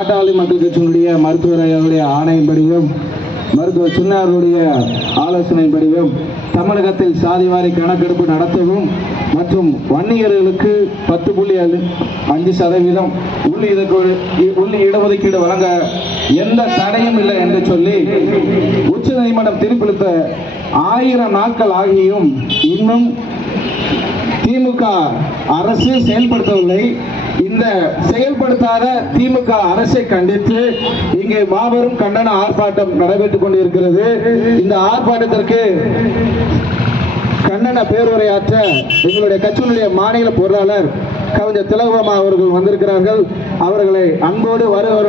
பாட்டாளி மக்கள் கட்சியினுடைய மருத்துவர் ஐயாவுடைய ஆணையின்படியும் மருத்துவர் சின்னாருடைய ஆலோசனைப்படியும் தமிழகத்தில் சாதிவாரி கணக்கெடுப்பு நடத்தவும் மற்றும் வன்னியர்களுக்கு பத்து புள்ளி அஞ்சு- சதவீதம் உள் இடஒதுக்கீடு உள் இடஒதுக்கீடு வழங்க எந்த தடையும் இல்லை என்று சொல்லி உச்ச நீதிமன்றம் தீர்ப்பளித்த ஆயிரம் நாட்கள் ஆகியும் இன்னும் திமுக அரசு செயல்படுத்தவில்லை. இந்த செயல்படுத்தாத திமுக அரசை கண்டித்து இங்கே மாபெரும் கண்டன ஆர்ப்பாட்டம் நடைபெற்றுக் கொண்டிருக்கிறது. இந்த ஆர்ப்பாட்டத்திற்கு கண்டன பேருரையாற்ற எங்களுடைய கட்சியினுடைய மாநில பொருளாளர் கவிஞர் திலகமா அவர்கள் வந்திருக்கிறார்கள். அவர்களை அன்போடு வருவர்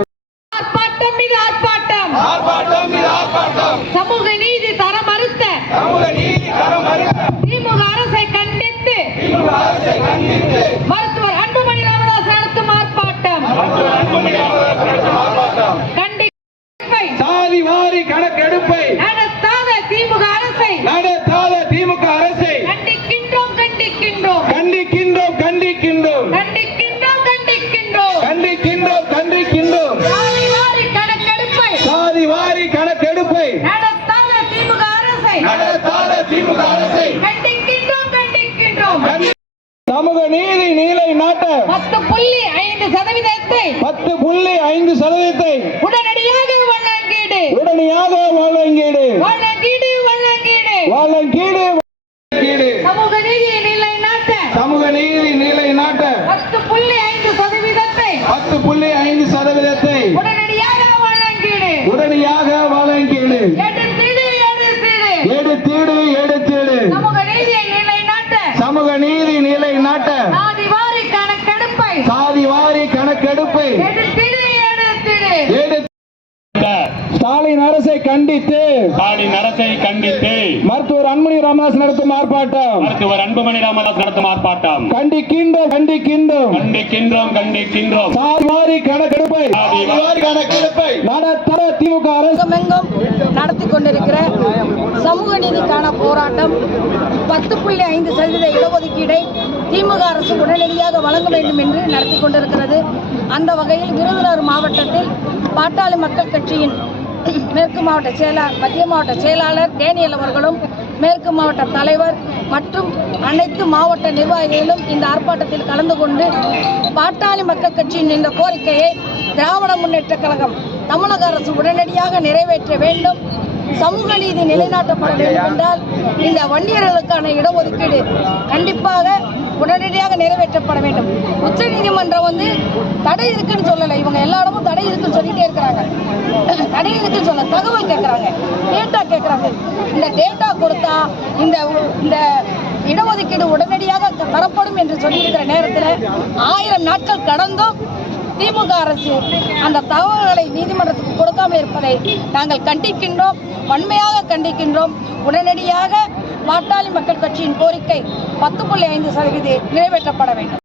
ஆர்ப்பாட்டம் மீது ஆர்ப்பாட்டம். ஆர்ப்பாட்டம் மீது ஆர்ப்பாட்டம். சமூக நீதி தர மறுத்த சமூக நீதி தரம் மறுத்த திமுக அரசை கண்டித்து திமுக அரசை கண்டித்து மருத்துவர் அன்புமணி ராமதாஸ் நடத்தும் ஆர்ப்பாட்டம் அன்புமணி ராமதாஸ் நடத்தும் ஆர்ப்பாட்டம் கண்டிப்பை சாதி வாரி கணக்கெடுப்பை நடத்தாத திமுக அரசை. நடத்தாத திமுக அரசை. கண்டிக்கின்றோம் கண்டிக்கின்றோம். கண்டிக்கின்றோம் கண்டிக்கின்றோம். கண்டிக்கின்றோம் கண்டிக்கின்றோம். கண்டிக்கின்றோம் கண்டிக்கின்றோம். சாதி வாரி கணக்கெடுப்பை. சாதி வாரி கணக்கெடுப்பை. நடத்தாத திமுக அரசை. நடத்தாத திமுக அரசை. கண்டிக்கின்றோம் கண்டிக்கின்றோம். சமூக நீதி நீலை நாட்ட பத்து புள்ளி ஐந்து சதவீதத்தை பத்து புள்ளி ஐந்து சதவீதத்தை உடனடியாக உடனடியாக வழங்கீடு. வழங்கீடு வழங்கீடு. வழங்கீடு வழங்கீடு. சமூக நீதியை நிலைநாட்ட சமூக நீதி நீலை நாட்ட. பத்து புள்ளி ஐந்து சதவீதத்தை. பத்து புள்ளி ஐந்து சதவீதத்தை. உடனடியாக வழங்கீடு. உடனடியாக வழங்கீடு. எடுத்திடு எடுத்திடு சமூக நீதியை நிலைநாட்ட சமூக நீதி நிலை நாட்ட. சாதி வாரி கணக்கெடுப்பை. சாதி வாரி கணக்கெடுப்பை எடுத்திடு எடுத்திடு எடுத்து ஸ்டாலின் அரசை கண்டித்து ஸ்டாலின் அரசை கண்டித்து மருத்துவர் அன்புமணி ராமதாஸ் நடத்தும் ஆர்ப்பாட்டம். மருத்துவர் அன்புமணி ராமதாஸ் நடத்தும் ஆர்ப்பாட்டம். கண்டிக்கின்றோம் கண்டிக்கின்றோம். கண்டிக்கின்றோம் கண்டிக்கின்றோம். சாதி வாரி கணக்கெடுப்பை. சாதி வாரி கணக்கெடுப்பை. நடத்த திமுக அரசு. உலகமெங்கும் நடத்தி கொண்டிருக்கிற சமூக நீதிக்கான போராட்டம் பத்து புள்ளி ஐந்து சதவீத இடஒதுக்கீடை திமுக அரசு உடனடியாக வழங்க வேண்டும் என்று நடத்தி கொண்டிருக்கிறது. அந்த வகையில் விருதுநகர் மாவட்டத்தில் பாட்டாளி மக்கள் கட்சியின் மேற்கு மாவட்ட செயலாளர் மத்திய மாவட்ட செயலாளர் டேனியல் அவர்களும் மேற்கு மாவட்ட தலைவர் மற்றும் அனைத்து மாவட்ட நிர்வாகிகளும் இந்த ஆர்ப்பாட்டத்தில் கலந்து கொண்டு பாட்டாளி மக்கள் கட்சியின் இந்த கோரிக்கையை திராவிட முன்னேற்ற கழகம் தமிழக அரசு உடனடியாக நிறைவேற்ற வேண்டும். சமூக நீதி நிலைநாட்டப்பட வேண்டும் என்றால் இந்த வன்னியர்களுக்கான இடஒதுக்கீடு கண்டிப்பாக உடனடியாக நிறைவேற்றப்பட வேண்டும். உச்ச நீதிமன்றம் வந்து தடை இருக்குன்னு சொல்லலை. இவங்க எல்லா இடமும் தடை இருக்குன்னு சொல்லிட்டே இருக்கிறாங்க. தடை இருக்குன்னு சொல்ல தகவல் கேட்குறாங்க டேட்டா கேட்குறாங்க இந்த டேட்டா கொடுத்தா இந்த இந்த இடஒதுக்கீடு உடனடியாக தரப்படும் என்று சொல்லியிருக்கிற நேரத்தில் ஆயிரம் நாட்கள் கடந்தும். திமுக அரசு அந்த தகவல்களை நீதிமன்றத்துக்கு கொடுக்காமல் இருப்பதை நாங்கள் கண்டிக்கின்றோம் வன்மையாக கண்டிக்கின்றோம். உடனடியாக பாட்டாளி மக்கள் கட்சியின் கோரிக்கை பத்து புள்ளி ஐந்து சதவீதம் நிறைவேற்றப்பட வேண்டும்.